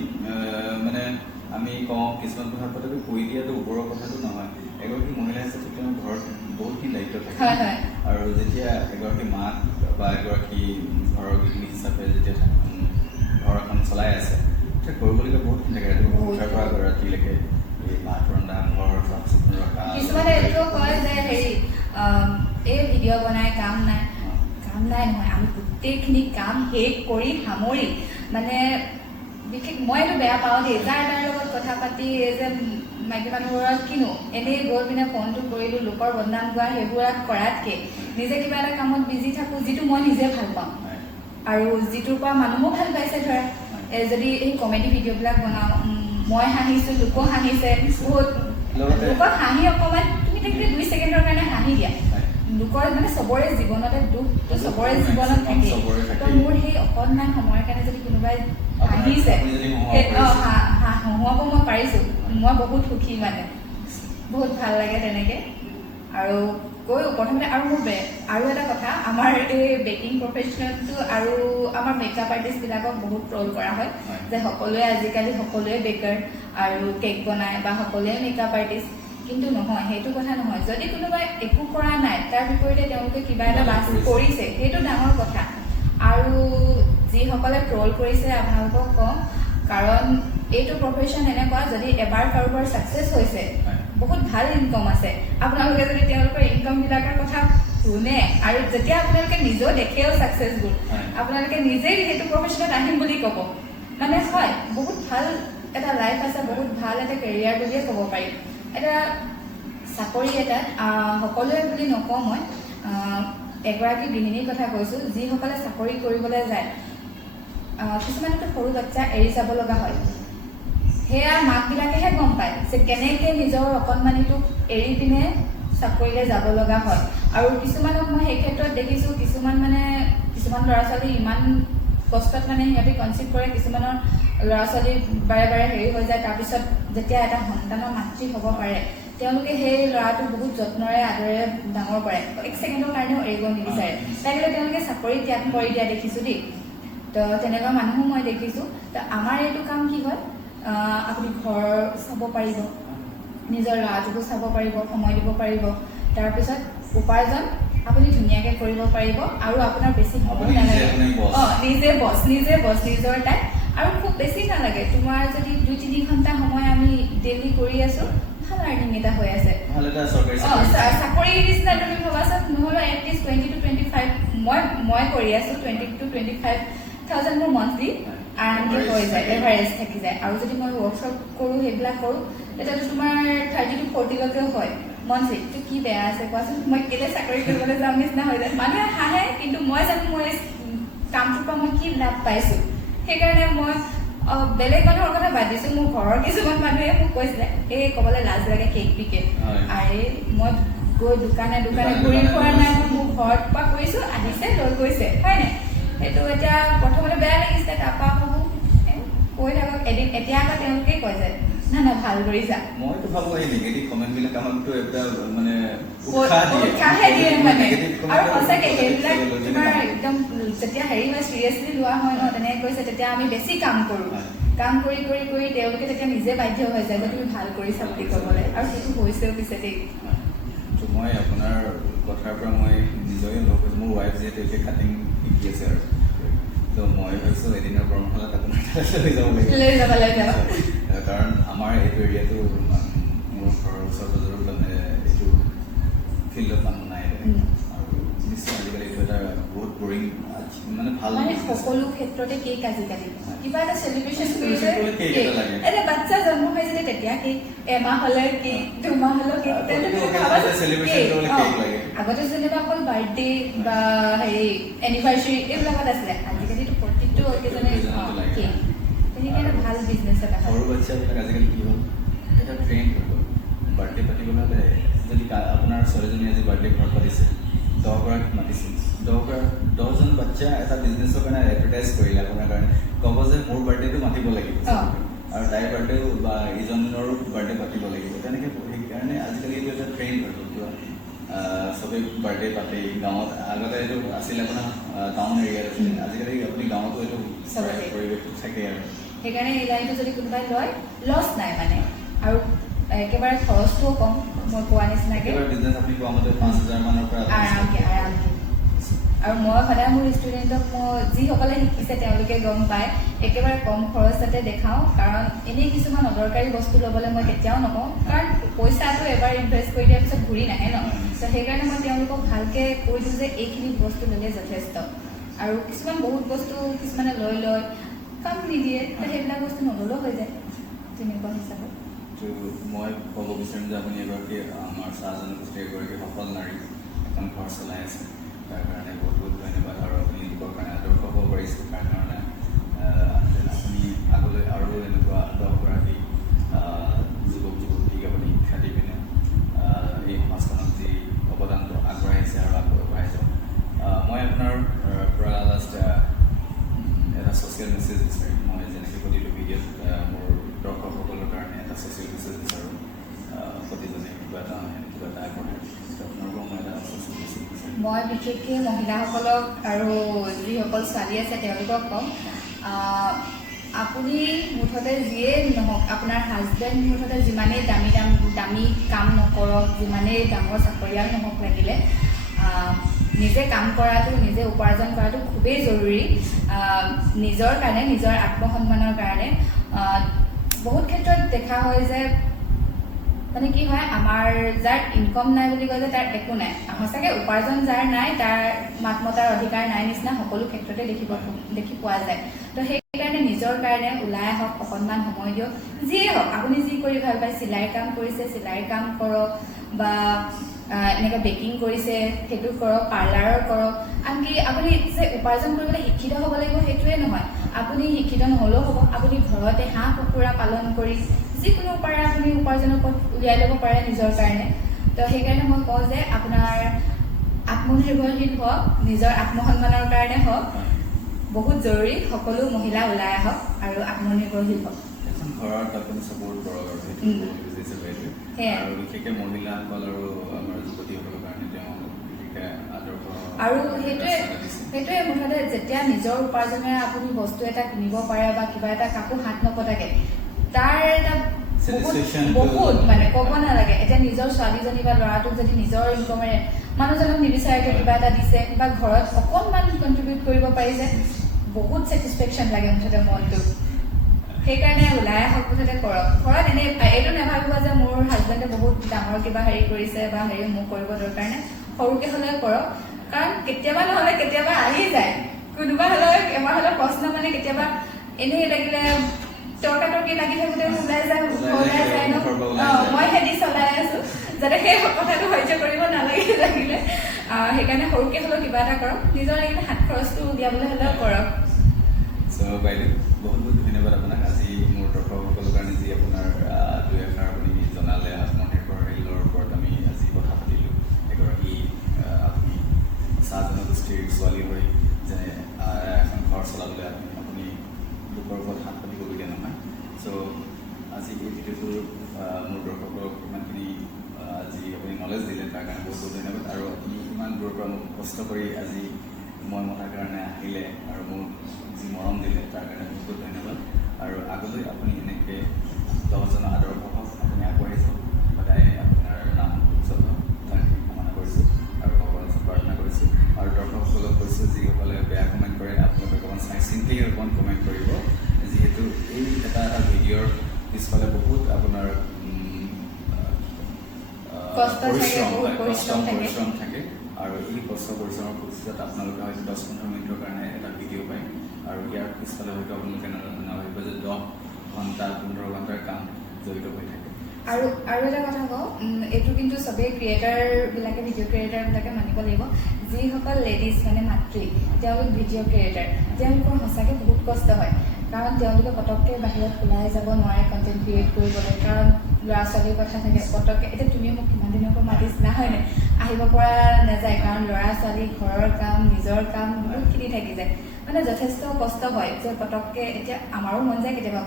মানে আমি কওঁ কিছুমান কথা পতকৈ কৈ দিয়াটো ওপৰৰ কথাটো নহয় এগৰাকী মহিলা হিচাপে তেওঁৰ ঘৰত বহুতখিনি দায়িত্ব থাকে আৰু যেতিয়া এগৰাকী মাক বা এগৰাকী ঘৰৰ গৃহিণী হিচাপে যেতিয়া ঘৰ এখন চলাই আছে তেতিয়া কৰিবলগীয়া বহুতখিনি থাকে উঠাৰ পৰা ৰাতিলৈকে এই ভাত ৰন্ধা ঘৰ চাফ চিকুণ ৰখা কিছুমানে এইটোও কয় যে হেৰি এই ভিডিঅ' বনাই কাম নাই নহয় আমি গোটেইখিনি কাম শেষ কৰি সামৰি মানে বিশেষ মই এইটো বেয়া পাওঁ দেই যাৰ তাৰ লগত কথা পাতি এই যে মাইকী মানুহবোৰৰ কিনো এনেই গৈ পিনে ফোনটো কৰিলোঁ লোকৰ বদনাম গোৱা সেইবোৰ কৰাতকৈ নিজে কিবা এটা কামত বিজি থাকোঁ যিটো মই নিজে ভাল পাওঁ আৰু যিটোৰ পৰা মানুহো ভাল পাইছে ধৰা যদি এই কমেডি ভিডিঅ'বিলাক বনাওঁ মই হাঁহিছোঁ লোকো হাঁহিছে বহুত লোকক হাঁহি অকণমান তুমি থাকিলে 2 ছেকেণ্ডৰ কাৰণে হাঁহি দিয়া লোকৰ মানে চবৰে জীৱনতে দুখটো চবৰে জীৱনত থাকে তো মোৰ সেই অকণমান সময়ৰ কাৰণে যদি কোনোবাই হাঁহিছে হহুৱাব মই পাৰিছোঁ মই বহুত সুখী মানে বহুত ভাল লাগে তেনেকৈ আৰু প্ৰথমতে আৰু মোৰ আৰু এটা কথা আমাৰ এই বেকিং প্ৰফেশ্যনটো আৰু আমাৰ মেকআপ আৰ্টিষ্টবিলাকক বহুত ট্ৰল কৰা হয় যে সকলোৱে আজিকালি সকলোৱে বেকাৰ আৰু কেক বনায় বা সকলোৱে মেকআপ আৰ্টিষ্ট কিন্তু নহয় সেইটো কথা নহয় যদি কোনোবাই একো কৰা নাই তাৰ বিপৰীতে তেওঁলোকে কিবা এটা বাছ কৰিছে সেইটো ডাঙৰ কথা আৰু যিসকলে ট্ৰল কৰিছে আপোনালোকক কওঁ কাৰণ এইটো প্ৰফেশ্যন এনেকুৱা যদি এবাৰ কাৰোবাৰ ছাকচেছ হৈছে বহুত ভাল ইনকম আছে আপোনালোকে যদি তেওঁলোকৰ ইনকমবিলাকৰ কথা শুনে আৰু যেতিয়া আপোনালোকে নিজেও দেখেও ছাকচেছফুল আপোনালোকে নিজেই সেইটো প্ৰফেশ্যনত আহিম বুলি ক'ব মানে হয় বহুত ভাল এটা লাইফ আছে বহুত ভাল এটা কেৰিয়াৰ বুলিয়ে ক'ব পাৰি এটা চাকৰি এটাত সকলোৱে বুলি নকওঁ মই এগৰাকী গৃহিণীৰ কথা কৈছোঁ যিসকলে চাকৰি কৰিবলৈ যায় কিছুমানেতো সৰু বাচ্চা এৰি যাব লগা হয় সেয়া মাকবিলাকেহে গম পায় যে কেনেকৈ নিজৰ অকণমানিটোক এৰি পিনে চাকৰিলৈ যাব লগা হয় আৰু কিছুমানক মই সেই ক্ষেত্ৰত দেখিছোঁ কিছুমান ল'ৰা ছোৱালী ইমান কষ্টত মানে সিহঁতে কনচিভ কৰে কিছুমানৰ ল'ৰা ছোৱালী বাৰে বাৰে হেৰি হৈ যায় তাৰপিছত যেতিয়া এটা সন্তানৰ মাতৃ হ'ব পাৰে তেওঁলোকে সেই ল'ৰাটো বহুত যত্নৰে আদৰেৰে ডাঙৰ কৰে 1 ছেকেণ্ডৰ কাৰণেও এৰিব নিবিচাৰে লাগিলে তেওঁলোকে চাকৰি ত্যাগ কৰি দিয়া দেখিছোঁ দেই তো তেনেকুৱা মানুহো মই দেখিছোঁ তো আমাৰ এইটো কাম কি হয় আপুনি ঘৰ চাব পাৰিব নিজৰ ল'ৰাটোকো চাব পাৰিব সময় দিব পাৰিব তাৰপিছত উপাৰ্জন আপুনি ধুনীয়াকৈ কৰিব পাৰিব আৰু আপোনাৰ বেছি সময় নালাগে নিজে বছ নিজৰ টাইম আৰু খুব বেছি নালাগে তোমাৰ যদি 2-3 ঘণ্টা সময় আমি ডেইলি কৰি আছোঁ ভাল আৰ্নিং এটা হৈ আছে চাকৰি নিচিনা তুমি ভাবাচোন নহ'লেও এটলিষ্ট 20 to 25 মই কৰি আছোঁ 20 to 25,000 মোৰ মন্থলি আৰামকৈ হৈ যায় এভাৰেজ থাকি যায় আৰু যদি মই ৱৰ্কশ্বপ কৰোঁ সেইবিলাক কৰোঁ তেতিয়াতো তোমাৰ 30 to 40লৈকেও হয় মন্থলি তো কি বেয়া আছে কোৱাচোন মই কেলৈ চাকৰি কৰিবলৈ যাম নিচিনা হৈ যায় মানুহে হাঁহে কিন্তু মই জানো মই কামটোৰ পৰা মই কি লাভ পাইছোঁ সেইকাৰণে মই বেলেগ মানুহৰ কথা বাদ দিছোঁ মোৰ ঘৰৰ কিছুমান মানুহে মোক কৈছিলে এই ক'বলৈ লাজ লাগে কেক বিকে আৰে মই গৈ দোকানে ঘূৰি ফুৰা নাই মই মোৰ ঘৰত পৰা কৰিছোঁ আহিছে লৈ গৈছে হয়নে সেইটো এতিয়া প্ৰথমতে বেয়া লাগিছিলে তাৰপৰা ভাবোঁ কৈ থাকক এদিন এতিয়া আকৌ তেওঁলোকেই কয় যে না ভাল কৰিছা মইতো ভাবোঁ এই নিগেটিভ কমেণ্টবিলাক আমাকতো এটা মানে উৎসাহে দিয়ে মানে আৰু সঁচাকৈ সেইবিলাক তোমাৰ একদম যেতিয়া হেৰি হয় চিৰিয়াছলি লোৱা হয় ন তেনেকৈ কৈছে তেতিয়া আমি বেছি কাম কৰোঁ কাম কৰি তেওঁলোকে তেতিয়া নিজে বাধ্য হৈ যায় যে তুমি ভাল কৰিছা বুলি ক'বলৈ আৰু সেইটো হৈছেও পিছে দেই মই আপোনাৰ কথাৰ পৰা মই নিজৰে অনুভৱ কৰিছোঁ মোৰ ৱাইফ যিহেতু এতিয়া কাটিং শিকি আছে আৰু তো মই ভাবিছোঁ এদিনৰ কৰ্মশালাত আপোনাৰ লৈ যাব লাগিব কাৰণ আমাৰ এইটো এৰিয়াটো মোৰ ঘৰৰ ওচৰ পাজৰৰ মানে এইটো ফিল্ডত মানুহ নাই আৰু নিশ্চয় আজিকালি এইটো এটা বহুত বৰিং মানে ভাল সকলো ক্ষেত্ৰতে কেক আজিকালি কিবা এটা চেলিব্ৰেশ্যন কৰিলে এটা বাচ্চা জন্ম হৈছিলে তেতিয়া কেক এমাহ হ'লে কেক 2 মাহ হ'লে কেক আগতে যেনিবা অকল বাৰ্থডে বা হেৰি এনিভাৰ্চাৰী এইবিলাকত আছিলে আজিকালিতো প্ৰত্যেকটো অকেজনে কেক তেনেকৈ ভাল বিজনেছ এটা সৰু বাচ্চাবিলাক আজিকালি কি হ'ল এটা ট্ৰেণ্ড হৈ গ'ল বাৰ্থডে পাতিবলৈ হ'লে যদি আপোনাৰ ছোৱালীজনী আজি বাৰ্থডে ঘৰত পাতিছে 10গৰাকীক মাতিছিল 10জন বাচ্চা এটা বিজনেছৰ কাৰণে এডভাৰটাইজ কৰিলে আপোনাৰ কাৰণে ক'ব যে মোৰ বাৰ্থডেটো মাতিব লাগিব আৰু তাইৰ বাৰ্থডেও বা ইজনৰো বাৰ্থডে পাতিব লাগিব তেনেকৈ সেইকাৰণে আজিকালি এইটো এটা ট্ৰেণ্ড হৈ গ'ল কিবা চবেই বাৰ্থডে পাতে গাঁৱত আগতে এইটো আছিলে আপোনাৰ টাউন এৰিয়াত আছিলে আজিকালি আপুনি গাঁৱতো এইটো পৰিৱেশটো থাকে আৰু সেইকাৰণে এই লাইনটো যদি কোনোবাই লয় লছ নাই মানে আৰু একেবাৰে খৰচটোও কম মই কোৱা নিচিনাকৈ বিজনেছ আপুনি কোৱা মতে 5,000 মানৰ পৰা আৰামকৈ আৰু মই সদায় মোৰ ষ্টুডেণ্টক মই যিসকলে শিকিছে তেওঁলোকে গম পায় একেবাৰে কম খৰচতে দেখাওঁ কাৰণ এনেই কিছুমান অদৰকাৰী বস্তু ল'বলৈ মই কেতিয়াও নকওঁ কাৰণ পইচাটো এবাৰ ইনভেষ্ট কৰি দিয়াৰ পিছত ঘূৰি নাহে ন তো সেইকাৰণে মই তেওঁলোকক ভালকৈ কৈ দিওঁ যে এইখিনি বস্তু ল'লে যথেষ্ট আৰু কিছুমান বহুত বস্তু কিছুমানে লৈ কাম নিদিয়ে তো সেইবিলাক বস্তু নল'লেও হৈ যায় তেনেকুৱা হিচাপত মই ক'ব বিচাৰিম যে আপুনি এগৰাকী আমাৰ চাহ জনগোষ্ঠীৰ এগৰাকী সফল নাৰী এখন ঘৰ চলাই আছে তাৰ কাৰণে বহুত বহুত ধন্যবাদ আৰু আপুনি লোকৰ কাৰণে আদৰ্শ হ'ব পাৰিছে তাৰ কাৰণে আপুনি আগলৈ আৰু এনেকুৱা 10গৰাকী যুৱক যুৱতীক আপুনি শিক্ষা দি পিনে এই সমাজখনত যি অৱদানটো আগবঢ়াইছে আৰু আগবঢ়াই যাওক মই আপোনাৰ পৰা লাষ্ট এটা ছ'চিয়েল মেছেজ বিচাৰিম মই যেনেকৈ প্ৰতিটো ভিডিঅ'ত মোৰ দৰ্শকসকলৰ কাৰণে এটা ছ'চিয়েল মেছেজ বিচাৰোঁ প্ৰতিজনে কিবা এটা আগবঢ়ায় আপোনাৰ পৰা মই এটা ছ'চিয়েল মেছেজ বিচাৰিম মই বিশেষকৈ মহিলাসকলক আৰু যিসকল ছোৱালী আছে তেওঁলোকক ক'ম আপুনি মুঠতে যিয়েই নহওক আপোনাৰ হাজবেণ্ড মুঠতে যিমানেই দামী কাম নকৰক যিমানেই ডাঙৰ চাকৰিয়াল নহওক লাগিলে নিজে কাম কৰাটো নিজে উপাৰ্জন কৰাটো খুবেই জৰুৰী নিজৰ কাৰণে নিজৰ আত্মসন্মানৰ কাৰণে বহুত ক্ষেত্ৰত দেখা হয় যে মানে কি হয় আমাৰ যাৰ ইনকম নাই বুলি কয় যে তাৰ একো নাই সঁচাকৈ উপাৰ্জন যাৰ নাই তাৰ মাত মতাৰ অধিকাৰ নাই নিচিনা সকলো ক্ষেত্ৰতে দেখি পোৱা যায় তো সেইকাৰণে নিজৰ কাৰণে ওলাই আহক অকণমান সময় দিয়ক যিয়ে হওক আপুনি যি কৰি ভাল পায় চিলাইৰ কাম কৰিছে চিলাইৰ কাম কৰক বা এনেকৈ বেকিং কৰিছে সেইটো কৰক পাৰ্লাৰৰ কৰক আনকি আপুনি যে উপাৰ্জন কৰিবলৈ শিক্ষিত হ'ব লাগিব সেইটোৱে নহয় আপুনি শিক্ষিত নহ'লেও হ'ব আপুনি ঘৰতে হাঁহ কুকুৰা পালন কৰি যিকোনো পাৰে আপুনি উপাৰ্জনৰ পথ উলিয়াই ল'ব পাৰে নিজৰ কাৰণে তো সেইকাৰণে মই কওঁ যে আপোনাৰ আত্মনিৰ্ভৰশীল হওক নিজৰ আত্মসন্মানৰ কাৰণে হওক বহুত জৰুৰী সকলো মহিলা ওলাই আহক আৰু আত্মনিৰ্ভৰশীল হওক এখন ঘৰত আপুনি ছাপোৰ্ট কৰক আৰু সেইটো বুজিছে বাইদেউ আৰু বিশেষকৈ মহিলাসকল আৰু আমাৰ যুৱতীসকলৰ কাৰণে তেওঁ বিশেষকৈ আদৰ্শ আৰু সেইটোৱে মুঠতে যেতিয়া নিজৰ উপাৰ্জনেৰে আপুনি বস্তু এটা কিনিব পাৰে বা কিবা এটা কাকো হাত নপতাকে তাৰ এটা বহুত মানে ক'ব নালাগে এতিয়া নিজৰ ছোৱালীজনী বা ল'ৰাটোক যদি নিজৰ ইনকমেৰে মানুহজনক নিবিচাৰাকৈ কিবা এটা দিছে বা ঘৰত অকণমান কণ্ট্ৰিবিউট কৰিব পাৰিছে বহুত ছেটিছফেকশ্যন লাগে মুঠতে মনটো সেইকাৰণে ওলাই আহক মুঠতে কৰক ঘৰত এনেই এইটো নাভাবিব যে মোৰ হাজবেণ্ডে বহুত ডাঙৰ কিবা হেৰি কৰিছে বা হেৰি মোক কৰিব দৰকাৰ নাই সৰুকৈ হ'লেও কৰক কাৰণ কেতিয়াবা নহ'লে কেতিয়াবা আহি যায় কোনোবা হ'লেও এবাৰ হ'লেও প্ৰশ্ন মানে কেতিয়াবা এনেই লাগিলে তৰ্কাতৰ্কি লাগি থাকোঁতে ওলাই যায় ন মই হেৰি চলাই আছোঁ যাতে সেই কথাটো সহ্য কৰিব নালাগে লাগিলে সেইকাৰণে সৰুকৈ হ'লেও কিবা এটা কৰক নিজৰ লাগিলে হাত খৰচটো উলিয়াবলৈ হ'লেও কৰক বাইদেউ বহুত বহুত ধন্যবাদ আপোনাক আজি মোৰ দৰ্শকসকলৰ কাৰণে যি আপোনাৰ দুই এষাৰ আপুনি জনালে আত্মনিৰ্ভৰশীলৰ ওপৰত আমি আজি কথা পাতিলোঁ এগৰাকী আপুনি চাহ জনগোষ্ঠীৰ ছোৱালী হৈ যেনে এখন ঘৰ চলাবলৈ আপুনি লোকৰ ওপৰত হাত পাতিবলগীয়া নহয় চ' আজি এই ভিডিঅ'টোৰ মোৰ দৰ্শকক ইমানখিনি আজি আপুনি নলেজ দিলে তাৰ কাৰণে বহুত বহুত ধন্যবাদ আৰু আপুনি ইমান দূৰৰ পৰা মোক কষ্ট কৰি আজি মই মতাৰ কাৰণে আহিলে আৰু মোক যি মৰম দিলে তাৰ কাৰণে বহুত বহুত ধন্যবাদ আৰু আগলৈ আপুনি এনেকৈ দহজনৰ আদৰ্শ হওক আপুনি আগবাঢ়ি যাওক সদায় আপোনাৰ নাম উজ্জ্বল হওক তাৰ কামনা কৰিছোঁ আৰু ভগৱানৰ ওচৰত প্ৰাৰ্থনা কৰিছোঁ আৰু দৰ্শকসকলক কৈছোঁ যিসকলে বেয়া কমেণ্ট কৰে আপোনালোকে অকণমান চাই চিন্তি অকণমান কমেণ্ট কৰিব যিহেতু এই এটা ভিডিঅ'ৰ পিছফালে বহুত আপোনাৰ পৰিশ্ৰম থাকে আৰু এই কষ্ট পৰিশ্ৰমৰ পিছত আপোনালোকে হয়তো 10-15 মিনিটৰ কাৰণে এটা ভিডিঅ' পায় আৰু ইয়াৰ পিছফালে হয়তো আপোনালোকে নাভাবিব যে 10 ঘণ্টা 15 ঘণ্টাৰ কাম জড়িত হৈ থাকে আৰু এটা কথা কওঁ এইটো কিন্তু চবেই ক্ৰিয়েটাৰবিলাকে ভিডিঅ' ক্ৰিয়েটাৰবিলাকে মানিব লাগিব যিসকল লেডিজ মানে মাতৃ তেওঁলোক ভিডিঅ' ক্ৰিয়েটাৰ তেওঁলোকৰ সঁচাকৈ বহুত কষ্ট হয় কাৰণ তেওঁলোকে পটককৈ বাহিৰত ওলাই যাব নোৱাৰে কণ্টেণ্ট ক্ৰিয়েট কৰিবলৈ কাৰণ ল'ৰা ছোৱালীৰ কথা থাকে পটককৈ এতিয়া তুমি মোক কিমান দিনৰ পৰা মাতিছিলা হয়নে আহিব পৰা নাযায় কাৰণ ল'ৰা ছোৱালী ঘৰৰ কাম নিজৰ কাম বহুতখিনি থাকি যায় মানে যথেষ্ট কষ্ট হয় যে পটককৈ এতিয়া আমাৰো মন যায় কেতিয়াবা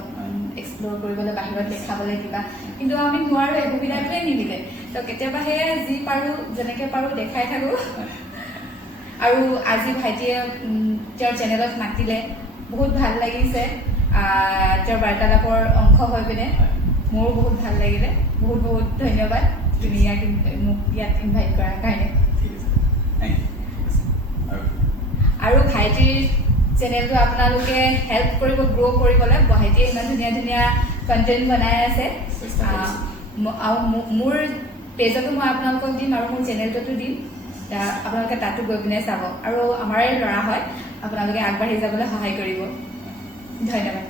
এক্সপ্ল'ৰ কৰিবলৈ বাহিৰত দেখাবলৈ কিবা, কিন্তু আমি নোৱাৰোঁ, এই সুবিধাটোৱে নিমিলে। তো কেতিয়াবা সেয়াই যি পাৰোঁ যেনেকৈ পাৰোঁ দেখাই থাকোঁ। আৰু আজি ভাইটিয়ে তেওঁৰ চেনেলত মাতিলে, বহুত ভাল লাগিছে তেওঁৰ বাৰ্তালাপৰ অংশ হৈ পিনে, মোৰো বহুত ভাল লাগিলে। বহুত বহুত ধন্যবাদ তুমি মোক ইয়াত ইনভাইট কৰাৰ কাৰণে। ঠিক আছে, থেংক ইউ। আৰু ভাইটিৰ চেনেলটো আপোনালোকে হেল্প কৰিব, গ্ৰ' কৰিবলৈ। ভাইটিয়ে ইমান ধুনীয়া ধুনীয়া কণ্টেণ্ট বনাই আছে, আৰু মোৰ পেজতো মই আপোনালোকক দিম আৰু মোৰ চেনেলটোতো দিম, আপোনালোকে তাতো গৈ পিনে চাব। আৰু আমাৰে ল'ৰা হয়, আপোনালোকে আগবাঢ়ি যাবলৈ সহায় কৰিব। ধন্যবাদ।